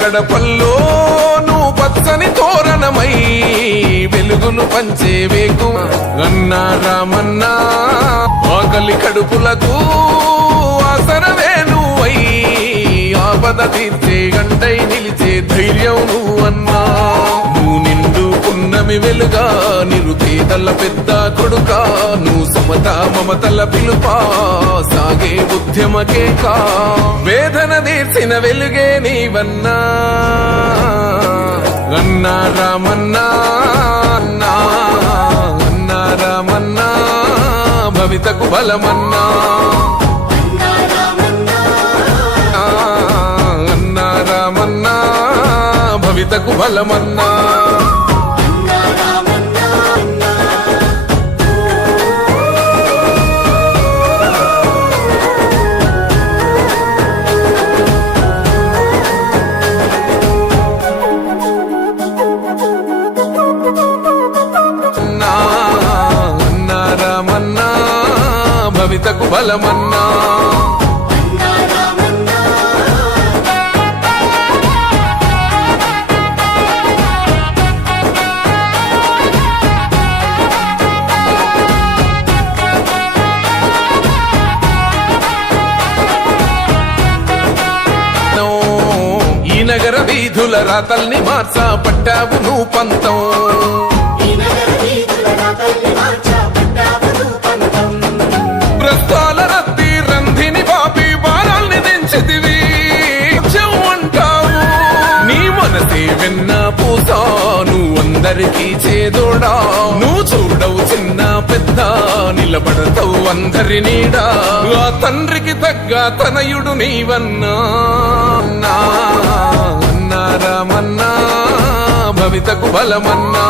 గడపల్లో నువ్వు పచ్చని తోరణమై వెలుగును పంచే వేకు అన్నా రామన్నా ఆకలి కడుపులకు ఆసరవే నువ్వై ఆపద తీర్చే గంటై నిలిచే ధైర్యం నువ్వన్నా నువ్వు నిండు పున్నమి వెలుగా నిరుపేదల పెద్ద కొడుకా నువ్వు సమత మమతల పిలుపా సాగే ఉద్యమకే కా వేదన తీర్చిన వెలుగే నీవన్నా అన్నా రామన్నా అన్నా అన్నా రామన్నా భవితకు బలమన్నా అన్నా రామన్నా భవితకు బలమన్నా భవితకు బలమన్నా ఈ నగర వీధుల రాతల్ని మార్చా పట్టావు నువ్వు పంతం ప్రస్తాల రద్ది రంధిని బాపి బారాల్ని దించితివి అంటావు నీ మనసే వెన్న పూసా నువ్వందరికీ చేదోడా నువ్వు చూడవు చిన్న పెద్ద నిలబడతావు అందరి నీడా ఆ తండ్రికి తగ్గ తనయుడు నీవన్నా అన్నా రామన్నా భవితకు బలమన్నా